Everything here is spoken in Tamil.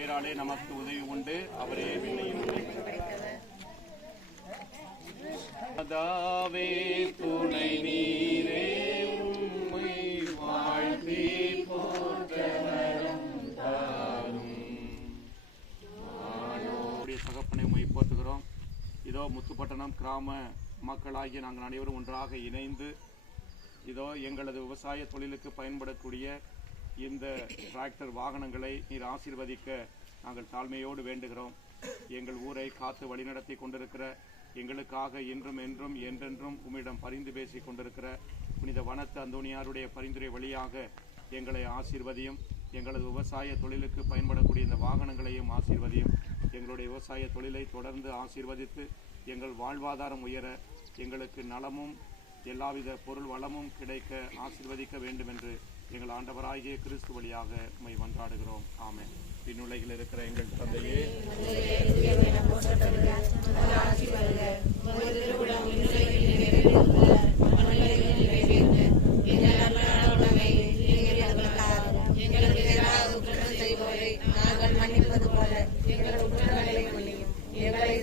பெயராலே நமக்கு உதவி உண்டு. அவரே விண்ணையும் அதாவே துணை நீரே உம்மை வாழ்த்தி போற்றவரும் தாரும். தகப்பனை உம்மை போற்றுகிறோம். இதோ முத்துப்பட்டணம் கிராம மக்களாகிய நாங்கள் அனைவரும் ஒன்றாக இணைந்து இதோ எங்களது விவசாய தொழிலுக்கு பயன்படக்கூடிய இந்த டிராக்டர் வாகனங்களை நீர் ஆசீர்வதிக்க நாங்கள் தாழ்மையோடு வேண்டுகிறோம். எங்கள் ஊரை காத்து வழிநடத்தி கொண்டிருக்கிற, எங்களுக்காக இன்றும் என்றும் என்றென்றும் உம்மிடம் பரிந்து பேசி கொண்டிருக்கிற புனித வனத்து அந்தோணியாருடைய பரிந்துரை வழியாக எங்களை ஆசீர்வதியும். எங்களது விவசாய தொழிலுக்கு பயன்படக்கூடிய இந்த வாகனங்களையும் ஆசீர்வதியும். எங்களுடைய விவசாய தொழிலை தொடர்ந்து ஆசீர்வதித்து எங்கள் வாழ்வாதாரம் உயர, எங்களுக்கு நலமும் எல்லாவித பொருள் வளமும் கிடைக்க ஆசீர்வதிக்க வேண்டும் என்று எங்கள் ஆண்டவராகிய கிறிஸ்து வழியாக உம்மை மன்றாடுகிறோம். ஆமென். விண்ணுலகில் இருக்கிற எங்கள் தந்தையே, எங்களுக்கு மன்னிப்பது போல எங்கள் குற்றங்களை மன்னியும். எங்களை